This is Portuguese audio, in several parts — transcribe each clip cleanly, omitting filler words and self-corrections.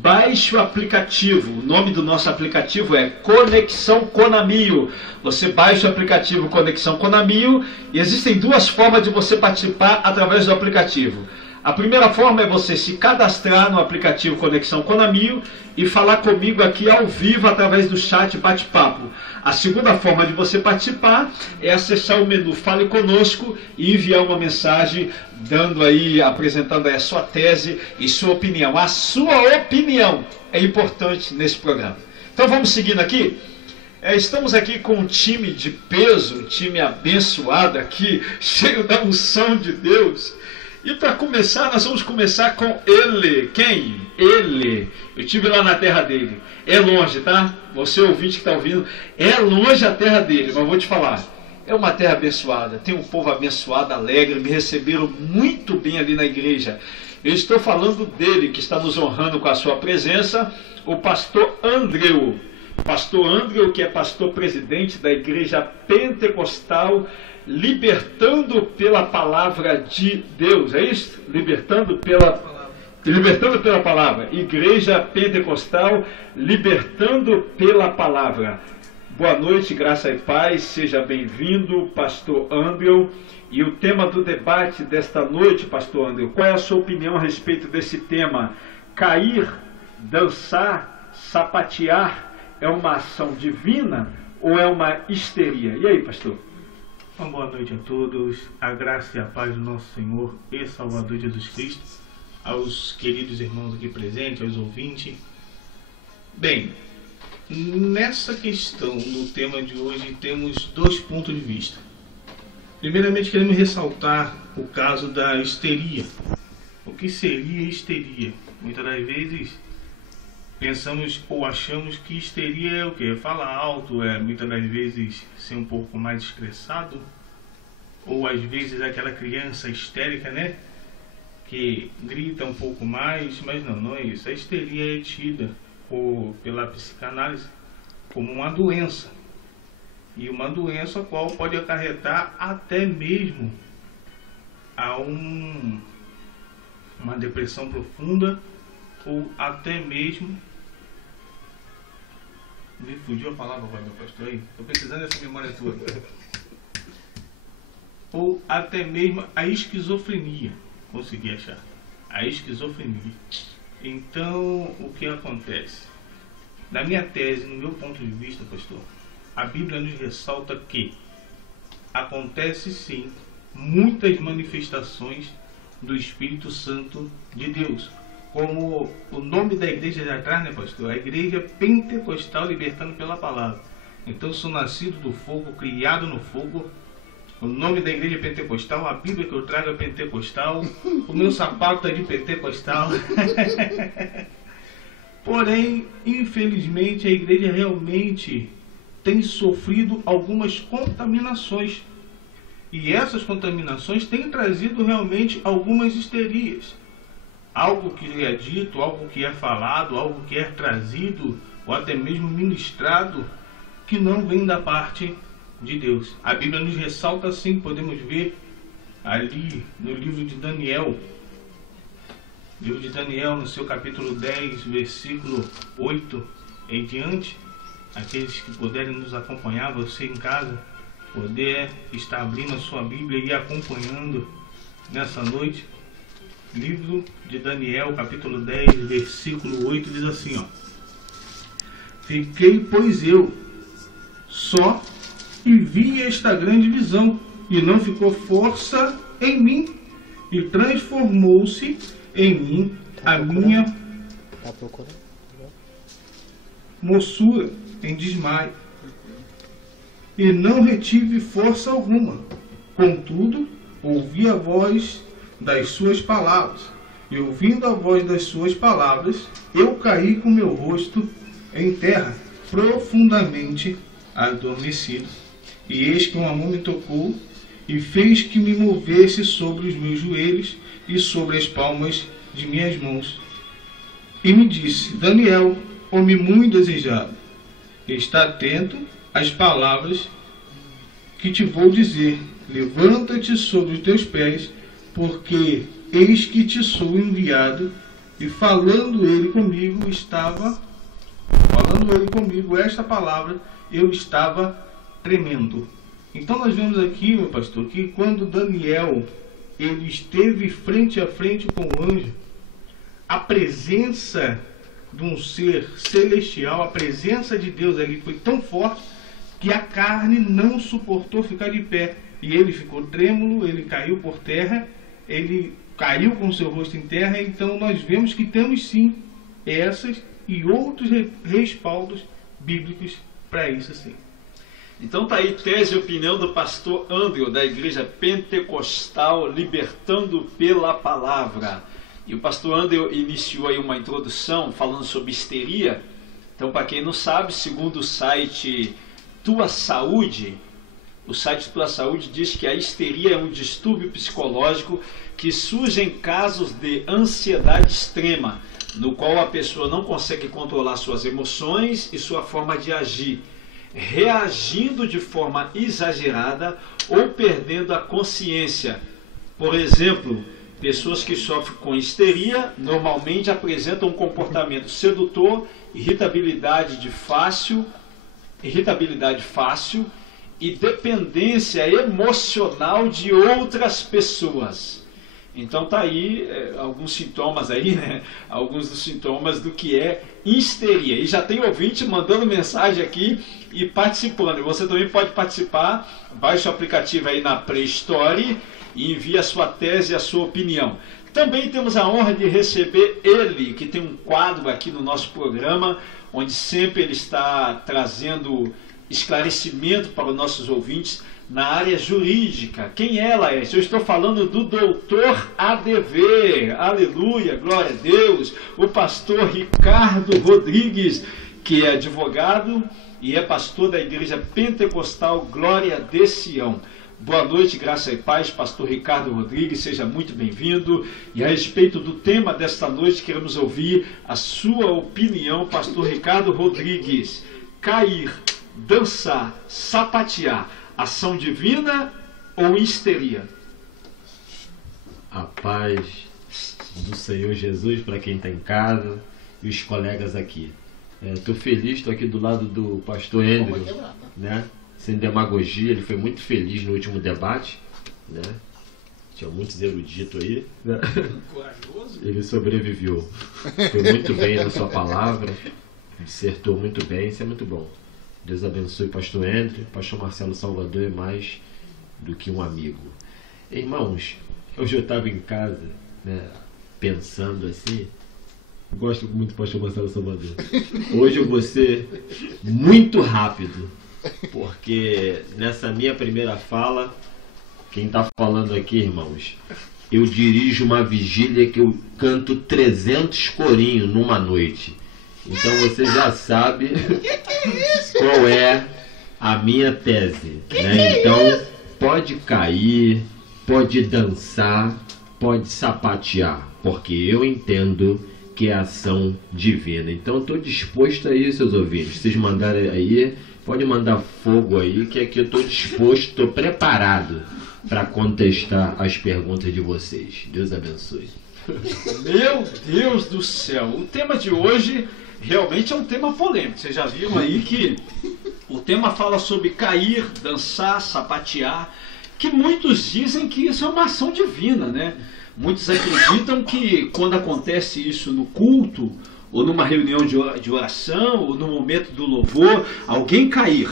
baixe o aplicativo. O nome do nosso aplicativo é Conexão Conamio. Você baixa o aplicativo Conexão Conamio e existem duas formas de você participar através do aplicativo. A primeira forma é você se cadastrar no aplicativo Conexão Conamio e falar comigo aqui ao vivo através do chat bate-papo. A segunda forma de você participar é acessar o menu Fale Conosco e enviar uma mensagem apresentando aí a sua tese e sua opinião. A sua opinião é importante nesse programa. Então vamos seguindo aqui. Estamos aqui com um time de peso, um time abençoado aqui, cheio da unção de Deus. E para começar, nós vamos começar com ele. Quem? Ele. Eu estive lá na terra dele. É longe, tá? Você ouvinte que está ouvindo, é longe a terra dele, mas vou te falar. É uma terra abençoada, tem um povo abençoado, alegre, me receberam muito bem ali na igreja. Eu estou falando dele, que está nos honrando com a sua presença, o pastor Andreu. Pastor Andreu, que é pastor presidente da igreja pentecostal, Libertando pela Palavra de Deus, é isso? Libertando pela Palavra, Igreja Pentecostal, Libertando pela Palavra. Boa noite, graça e paz, seja bem-vindo, pastor Andreu. E o tema do debate desta noite, pastor Andreu, qual é a sua opinião a respeito desse tema? Cair, dançar, sapatear é uma ação divina ou é uma histeria? E aí, pastor? Uma boa noite a todos, a graça e a paz do nosso Senhor e Salvador Jesus Cristo, aos queridos irmãos aqui presentes, aos ouvintes. Bem, nessa questão, no tema de hoje, temos dois pontos de vista. Primeiramente, queremos ressaltar o caso da histeria. O que seria histeria? Muitas das vezes pensamos ou achamos que histeria é o quê? Falar alto, muitas das vezes ser um pouco mais estressado, ou às vezes aquela criança histérica, né? Que grita um pouco mais, mas não é isso. A histeria é tida pela psicanálise como uma doença. E uma doença a qual pode acarretar até mesmo a uma depressão profunda, ou até mesmo... Me fugiu a palavra agora, meu pastor, aí. Estou precisando dessa memória tua. Ou até mesmo a esquizofrenia. Consegui achar. A esquizofrenia. Então, o que acontece? Na minha tese, no meu ponto de vista, pastor, a Bíblia nos ressalta que acontece sim muitas manifestações do Espírito Santo de Deus. Como o nome da igreja de atrás, né, pastor? A Igreja Pentecostal Libertando pela Palavra. Então, sou nascido do fogo, criado no fogo. O nome da igreja pentecostal, a Bíblia que eu trago é pentecostal. O meu sapato é de pentecostal. Porém, infelizmente, a igreja realmente tem sofrido algumas contaminações. E essas contaminações têm trazido realmente algumas histerias. Algo que é dito, algo que é falado, algo que é trazido, ou até mesmo ministrado, que não vem da parte de Deus. A Bíblia nos ressalta assim, podemos ver ali no livro de Daniel. Livro de Daniel, no seu capítulo 10, versículo 8 em diante. Aqueles que puderem nos acompanhar, você em casa, poder estar abrindo a sua Bíblia e acompanhando nessa noite. Livro de Daniel, capítulo 10, versículo 8, diz assim, ó: Fiquei, pois eu, só, e vi esta grande visão, e não ficou força em mim, e transformou-se em mim a minha moçura em desmaio, e não retive força alguma. Contudo, ouvi a voz das suas palavras, e ouvindo a voz das suas palavras, eu caí com meu rosto em terra, profundamente adormecido. E eis que uma mão me tocou e fez que me movesse sobre os meus joelhos e sobre as palmas de minhas mãos. E me disse: Daniel, homem muito desejado, está atento às palavras que te vou dizer. Levanta-te sobre os teus pés, porque eis que te sou enviado E falando ele comigo, esta palavra, eu estava tremendo. Então nós vemos aqui, meu pastor, que quando Daniel ele esteve frente a frente com o anjo, a presença de um ser celestial, a presença de Deus ali foi tão forte que a carne não suportou ficar de pé. E ele ficou trêmulo, ele caiu por terra, ele caiu com seu rosto em terra. Então nós vemos que temos sim essas e outros respaldos bíblicos para isso sim. Então tá aí tese e opinião do pastor Andrew, da Igreja Pentecostal Libertando pela Palavra. E o pastor Andrew iniciou aí uma introdução falando sobre histeria. Então, para quem não sabe, segundo o site Tua Saúde, o site Tua Saúde diz que a histeria é um distúrbio psicológico que surge em casos de ansiedade extrema, no qual a pessoa não consegue controlar suas emoções e sua forma de agir, reagindo de forma exagerada ou perdendo a consciência. Por exemplo, pessoas que sofrem com histeria normalmente apresentam um comportamento sedutor, irritabilidade fácil e dependência emocional de outras pessoas. Então tá aí alguns sintomas aí, né? Alguns dos sintomas do que é histeria. E já tem ouvinte mandando mensagem aqui e participando. Você também pode participar. Baixe o aplicativo aí na Play Store e envie a sua tese e a sua opinião. Também temos a honra de receber ele, que tem um quadro aqui no nosso programa, onde sempre ele está trazendo esclarecimento para os nossos ouvintes na área jurídica. Quem é, Laércio? Eu estou falando do doutor ADV, aleluia, glória a Deus, o pastor Ricardo Rodrigues, que é advogado e é pastor da Igreja Pentecostal Glória de Sião. Boa noite, graça e paz, pastor Ricardo Rodrigues, seja muito bem-vindo. E a respeito do tema desta noite, queremos ouvir a sua opinião, pastor Ricardo Rodrigues. Cair, dançar, sapatear, ação divina ou histeria? A paz do Senhor Jesus para quem está em casa e os colegas aqui. Estou feliz, estou aqui do lado do pastor Andrew, né? Sem demagogia, ele foi muito feliz no último debate, né? Tinha muitos eruditos aí, né? Ele sobreviveu. Foi muito bem na sua palavra, dissertou muito bem, isso é muito bom. Deus abençoe o pastor Andrew, pastor Marcelo Salvador é mais do que um amigo. Irmãos, hoje eu estava em casa, né, pensando assim, gosto muito do pastor Marcelo Salvador. Hoje eu vou ser muito rápido, porque nessa minha primeira fala, quem está falando aqui, irmãos, eu dirijo uma vigília que eu canto 300 corinhos numa noite. Então você já sabe qual é a minha tese, né? Então pode cair, pode dançar, pode sapatear, porque eu entendo que é ação divina. Então estou disposto a isso, seus ouvintes. Vocês mandarem aí, pode mandar fogo aí, que aqui eu estou disposto, estou preparado para contestar as perguntas de vocês. Deus abençoe. Meu Deus do céu, o tema de hoje realmente é um tema polêmico. Vocês já viram aí que o tema fala sobre cair, dançar, sapatear, que muitos dizem que isso é uma ação divina, né? Muitos acreditam que quando acontece isso no culto, ou numa reunião de oração, ou no momento do louvor, alguém cair,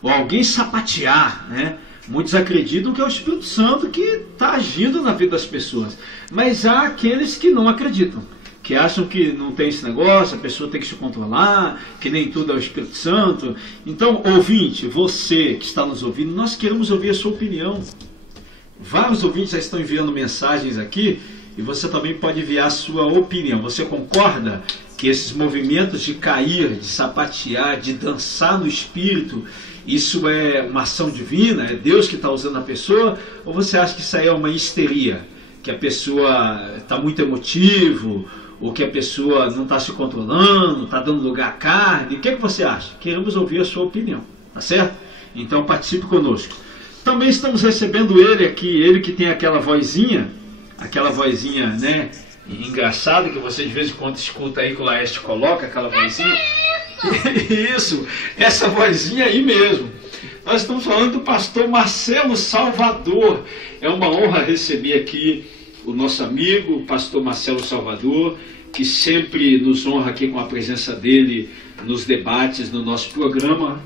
ou alguém sapatear, né? Muitos acreditam que é o Espírito Santo que está agindo na vida das pessoas. Mas há aqueles que não acreditam, que acham que não tem esse negócio, a pessoa tem que se controlar, que nem tudo é o Espírito Santo. Então, ouvinte, você que está nos ouvindo, nós queremos ouvir a sua opinião. Vários ouvintes já estão enviando mensagens aqui e você também pode enviar a sua opinião. Você concorda que esses movimentos de cair, de sapatear, de dançar no Espírito, isso é uma ação divina? É Deus que está usando a pessoa? Ou você acha que isso aí é uma histeria? Que a pessoa está muito emotivo, ou que a pessoa não está se controlando, está dando lugar à carne? O que é que você acha? Queremos ouvir a sua opinião, tá certo? Então participe conosco. Também estamos recebendo ele aqui, ele que tem aquela vozinha, né, engraçada que você de vez em quando escuta aí que o Laeste coloca, aquela vozinha. Isso, essa vozinha aí mesmo. Nós estamos falando do pastor Marcelo Salvador. É uma honra receber aqui o nosso amigo, o pastor Marcelo Salvador, que sempre nos honra aqui com a presença dele nos debates no nosso programa.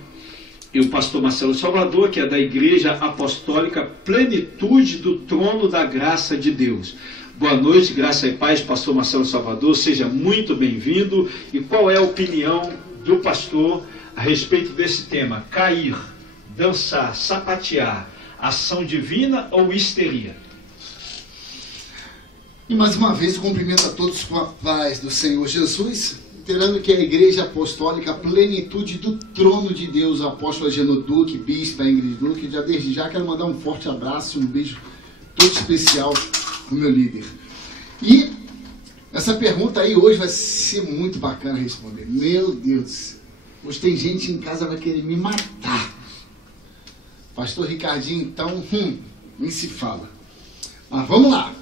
E o pastor Marcelo Salvador, que é da Igreja Apostólica Plenitude do Trono da Graça de Deus. Boa noite, graça e paz, pastor Marcelo Salvador, seja muito bem-vindo. E qual é a opinião do pastor a respeito desse tema? Cair, dançar, sapatear, ação divina ou histeria? E mais uma vez eu cumprimento a todos com a paz do Senhor Jesus, lembrando que a Igreja Apostólica Plenitude do Trono de Deus, o apóstolo Ageno Duque, bispo Ingrid Duque, já desde já quero mandar um forte abraço, um beijo todo especial pro meu líder. E essa pergunta aí hoje vai ser muito bacana responder. Meu Deus, hoje tem gente em casa que vai querer me matar. Pastor Ricardinho, então, nem se fala. Mas vamos lá.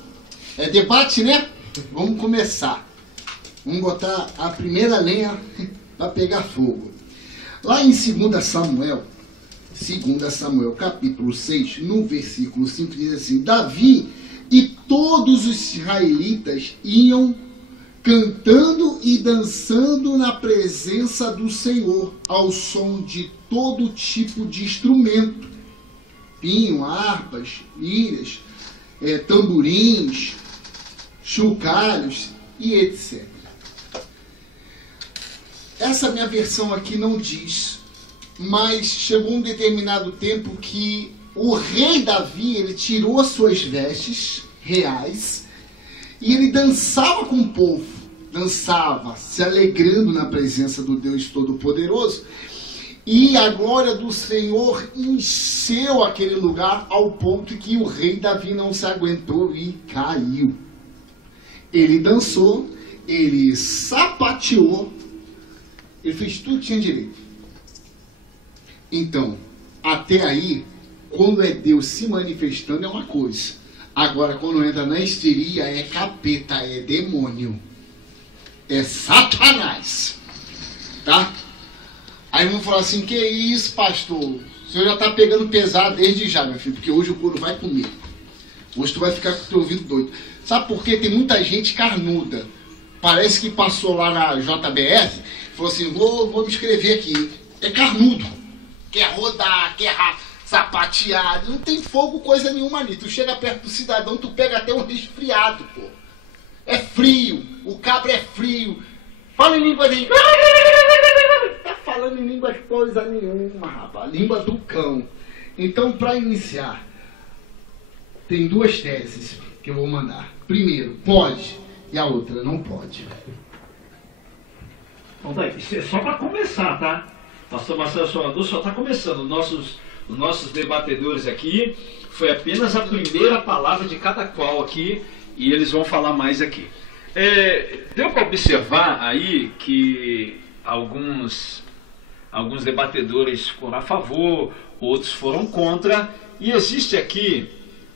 É debate, né? Vamos começar. Vamos botar a primeira lenha para pegar fogo. Lá em 2 Samuel, capítulo 6, no versículo 5, diz assim: Davi e todos os israelitas iam cantando e dançando na presença do Senhor, ao som de todo tipo de instrumento, pinho, harpas, liras, tamborins, chocalhos e etc. Essa minha versão aqui não diz, mas chegou um determinado tempo que o rei Davi, ele tirou as suas vestes reais e ele dançava com o povo, dançava, se alegrando na presença do Deus Todo-Poderoso, e a glória do Senhor encheu aquele lugar ao ponto que o rei Davi não se aguentou e caiu. Ele dançou, ele sapateou, ele fez tudo que tinha direito. Então, até aí, quando é Deus se manifestando é uma coisa. Agora, quando entra na histeria, é capeta, é demônio. É Satanás. Tá? Aí vamos falar assim: que isso, pastor? O senhor já está pegando pesado desde já, meu filho, porque hoje o couro vai comer. Hoje tu vai ficar com o teu ouvido doido. Sabe por quê? Tem muita gente carnuda. Parece que passou lá na JBS, falou assim: vou me inscrever aqui. É carnudo. Quer rodar, quer sapatear. Não tem fogo coisa nenhuma ali. Tu chega perto do cidadão, tu pega até um resfriado, pô. É frio. O cabra é frio. Fala em língua de... Tá falando em língua coisa nenhuma, rapaz. Língua do cão. Então, para iniciar, tem duas teses que eu vou mandar. Primeiro, pode. E a outra, não pode. Bom, tá, isso é só para começar, tá? Pastor Marcelo Salvador só está começando. Os nossos debatedores aqui, foi apenas a primeira palavra de cada qual aqui, e eles vão falar mais aqui. Deu para observar aí que alguns debatedores foram a favor, outros foram contra, e existe aqui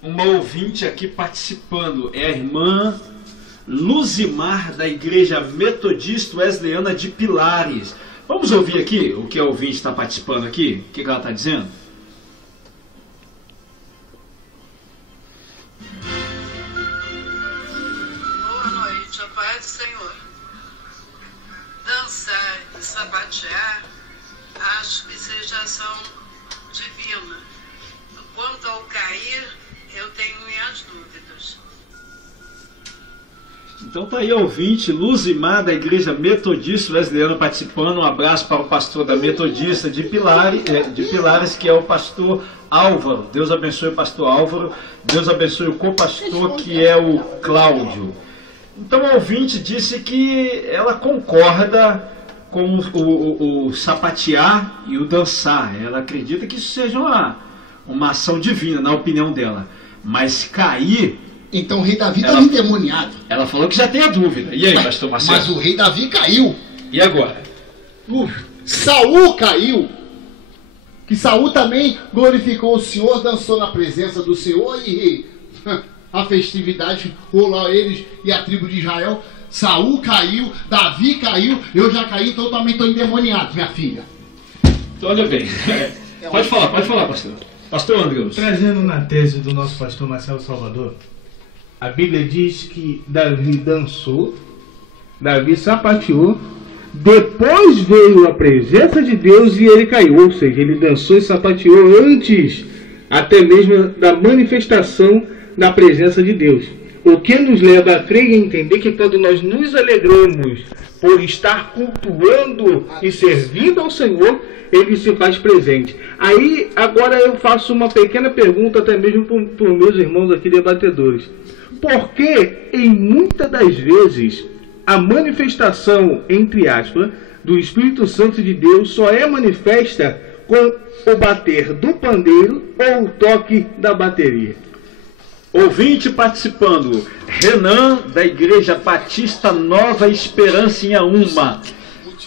uma ouvinte aqui participando, é a irmã Luzimar, da Igreja Metodista Wesleyana de Pilares. Vamos ouvir aqui o que a ouvinte está participando aqui? O que ela está dizendo? Boa noite, a paz do Senhor. Dançar e sapatear, acho que seja ação divina. Quanto ao cair, eu tenho minhas dúvidas. Então tá aí a ouvinte, Luzimar, da Igreja Metodista Wesleyana, participando. Um abraço para o pastor da Metodista de Pilares, que é o pastor Álvaro. Deus abençoe o pastor Álvaro. Deus abençoe o co-pastor, que é o Cláudio. Então a ouvinte disse que ela concorda com o sapatear e o dançar. Ela acredita que isso seja uma ação divina, na opinião dela. Mas cair... Então o rei Davi está endemoniado. Ela falou que já tem a dúvida. E aí, pastor Marcelo? Mas o rei Davi caiu. E agora? Saul caiu. Que Saul também glorificou o Senhor, dançou na presença do Senhor e a festividade, rolou eles e a tribo de Israel. Saul caiu, Davi caiu, eu já caí, então eu também estou endemoniado, minha filha. Então, olha bem. Pode falar, pastor. Pastor Andrews. Trazendo na tese do nosso pastor Marcelo Salvador, a Bíblia diz que Davi dançou, Davi sapateou, depois veio a presença de Deus e ele caiu. Ou seja, ele dançou e sapateou antes até mesmo da manifestação da presença de Deus. O que nos leva a crer e entender que quando nós nos alegramos por estar cultuando e servindo ao Senhor, Ele se faz presente. Aí, agora eu faço uma pequena pergunta até mesmo para os meus irmãos aqui debatedores. Por que, em muitas das vezes, a manifestação, entre aspas, do Espírito Santo de Deus só é manifesta com o bater do pandeiro ou o toque da bateria? Ouvinte participando, Renan, da Igreja Batista Nova Esperança em Auma.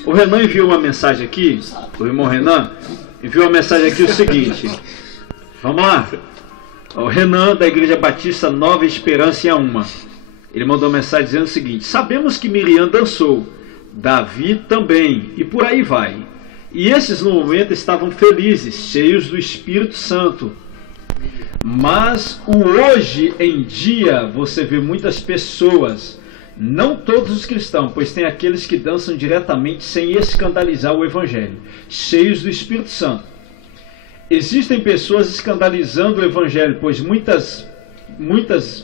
O Renan enviou uma mensagem aqui, o irmão Renan enviou uma mensagem aqui o seguinte. Vamos lá. O Renan, da Igreja Batista Nova Esperança em Auma. Ele mandou uma mensagem dizendo o seguinte: sabemos que Miriam dançou, Davi também, e por aí vai. E esses no momento estavam felizes, cheios do Espírito Santo. Mas o hoje em dia você vê muitas pessoas, não todos os cristãos, pois tem aqueles que dançam diretamente sem escandalizar o Evangelho, cheios do Espírito Santo. Existem pessoas escandalizando o Evangelho, pois muitas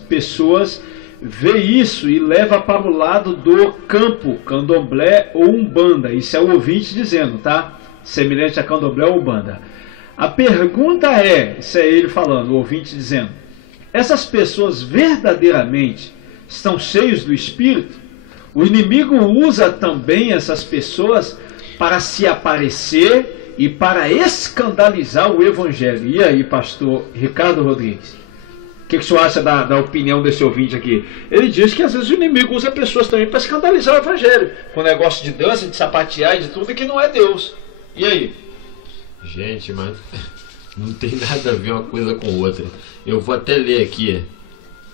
pessoas vê isso e leva para o lado do campo, candomblé ou umbanda. Isso é o ouvinte dizendo, tá? Semelhante a candomblé ou umbanda. A pergunta é, isso é ele falando, o ouvinte dizendo, essas pessoas verdadeiramente estão cheios do Espírito? O inimigo usa também essas pessoas para se aparecer e para escandalizar o Evangelho. E aí, pastor Ricardo Rodrigues, o que o senhor acha da opinião desse ouvinte aqui? Ele diz que às vezes o inimigo usa pessoas também para escandalizar o Evangelho, com negócio de dança, de sapatear e de tudo que não é Deus. E aí? Gente, mas não tem nada a ver uma coisa com outra. Eu vou até ler aqui.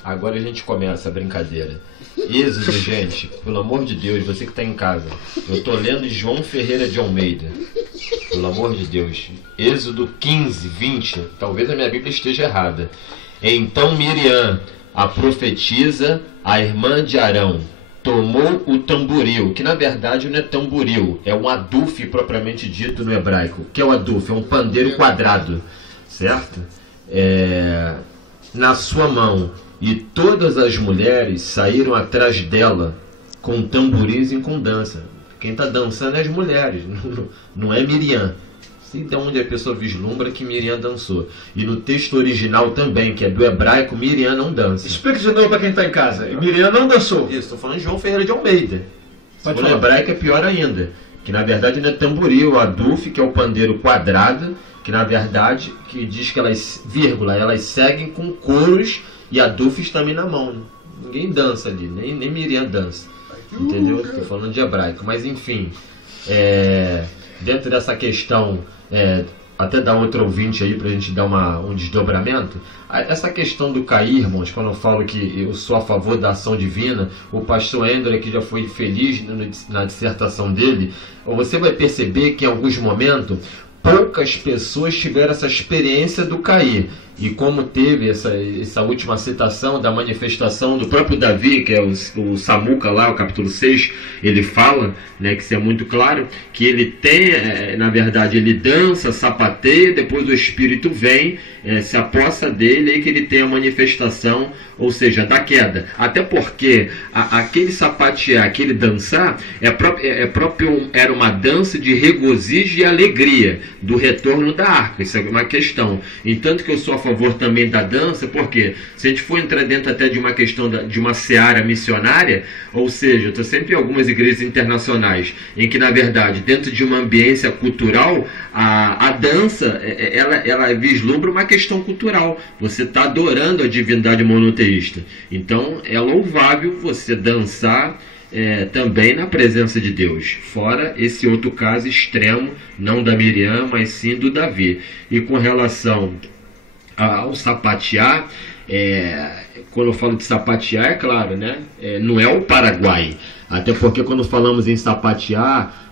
Agora a gente começa a brincadeira. Êxodo, gente, pelo amor de Deus, você que está em casa. Eu estou lendo João Ferreira de Almeida. Pelo amor de Deus. Êxodo 15, 20. Talvez a minha Bíblia esteja errada. Então Miriam, a profetisa, a irmã de Arão, tomou o tamboril, que na verdade não é tamboril, é um aduf propriamente dito no hebraico. O que é o aduf? É um pandeiro quadrado, certo? Na sua mão, e todas as mulheres saíram atrás dela com tamboris e com dança. Quem está dançando é as mulheres, não é Miriam. Então, onde a pessoa vislumbra que Miriam dançou. E no texto original também, que é do hebraico, Miriam não dança. Explica de novo para quem está em casa. Miriam não dançou. Isso, estou falando de João Ferreira de Almeida. Se for no hebraico é pior ainda. Que na verdade não é tamboril, aduf, que é o pandeiro quadrado, que na verdade que diz que elas, vírgula, elas seguem com coros e adufes também na mão. Né? Ninguém dança ali, nem Miriam dança. Entendeu? Estou falando de hebraico. Mas enfim, dentro dessa questão, até dar outro ouvinte aí para a gente dar um desdobramento. Essa questão do cair, irmãos, quando eu falo que eu sou a favor da ação divina, o pastor André, que já foi feliz na dissertação dele, você vai perceber que em alguns momentos poucas pessoas tiveram essa experiência do cair. E como teve essa última citação da manifestação do próprio Davi, que é o Samuca lá, o capítulo 6, ele fala, né, que isso é muito claro, que ele tem, na verdade, ele dança, sapateia, depois o Espírito vem, se apossa dele, e que ele tem a manifestação, ou seja, da queda. Até porque aquele sapatear, aquele dançar, era uma dança de regozijo e alegria, do retorno da arca. Isso é uma questão. Entanto que eu sou a favor também da dança, porque se a gente for entrar dentro até de uma questão de uma seara missionária, ou seja, eu estou sempre em algumas igrejas internacionais, em que na verdade, dentro de uma ambiência cultural, a dança, ela vislumbra uma questão cultural. Você está adorando a divindade monoteísta. Então é louvável você dançar também na presença de Deus, fora esse outro caso extremo, não da Miriam, mas sim do Davi. E com relação ao sapatear, quando eu falo de sapatear, é claro, né? Não é o Paraguai. Até porque quando falamos em sapatear,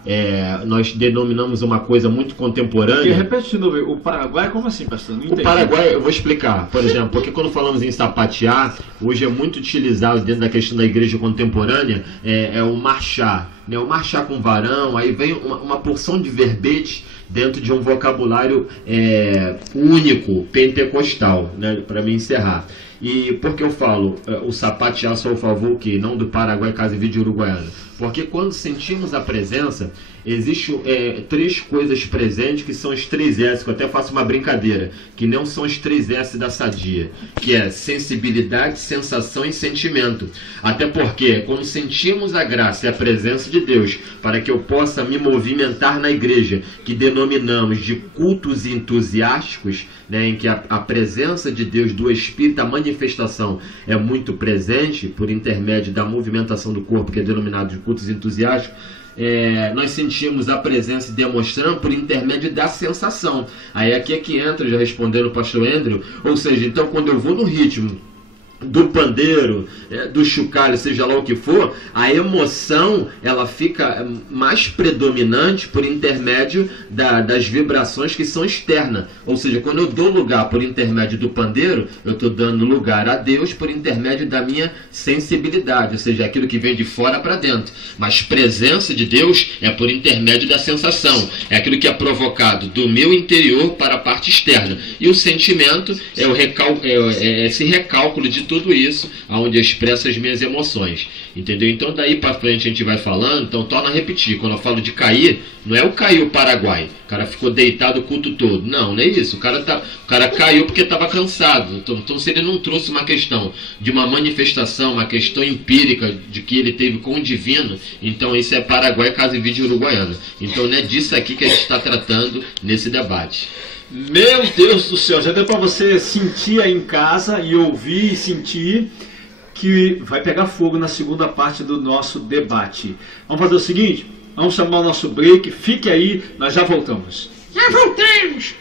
nós denominamos uma coisa muito contemporânea. E repete de novo, o Paraguai, como assim, pastor? Não entendi. O Paraguai, eu vou explicar, por exemplo, porque quando falamos em sapatear, hoje é muito utilizado dentro da questão da igreja contemporânea, o marchar, né? O marchar com varão, aí vem uma porção de verbetes dentro de um vocabulário único, pentecostal, né? Para me encerrar. E por que eu falo o sapatear só o favor que não do Paraguai, Casa e Vídeo Uruguaiana? Porque quando sentimos a presença, existem 3 coisas presentes que são os 3 S, que eu até faço uma brincadeira, que não são os 3 S da sadia, que é sensibilidade, sensação e sentimento. Até porque quando sentimos a graça e a presença de Deus, para que eu possa me movimentar na igreja, que denominamos de cultos entusiásticos, né, em que a presença de Deus, do Espírito, a manifestação é muito presente por intermédio da movimentação do corpo, que é denominado de cultos entusiásticos, nós sentimos a presença e demonstrando por intermédio da sensação. Aí aqui é que entra, já respondendo o pastor Andrew, ou seja, então quando eu vou no ritmo do pandeiro, do chocalho, seja lá o que for, a emoção ela fica mais predominante por intermédio das vibrações que são externas. Ou seja, quando eu dou lugar por intermédio do pandeiro, eu estou dando lugar a Deus por intermédio da minha sensibilidade, ou seja, aquilo que vem de fora para dentro. Mas presença de Deus é por intermédio da sensação, é aquilo que é provocado do meu interior para a parte externa. E o sentimento é esse recálculo de tudo isso, onde eu expresso as minhas emoções, entendeu? Então daí para frente a gente vai falando. Então torna a repetir, quando eu falo de cair, não é o cair o Paraguai, o cara ficou deitado o culto todo, não é isso, o cara caiu porque estava cansado. Então se ele não trouxe uma questão de uma manifestação, uma questão empírica de que ele teve com o divino, então isso é Paraguai, Casa e Vídeo Uruguaiana. Então não é disso aqui que a gente está tratando nesse debate. Meu Deus do céu, já deu para você sentir aí em casa e ouvir e sentir que vai pegar fogo na segunda parte do nosso debate. Vamos fazer o seguinte, vamos chamar o nosso break, fique aí, nós já voltamos. Já voltamos!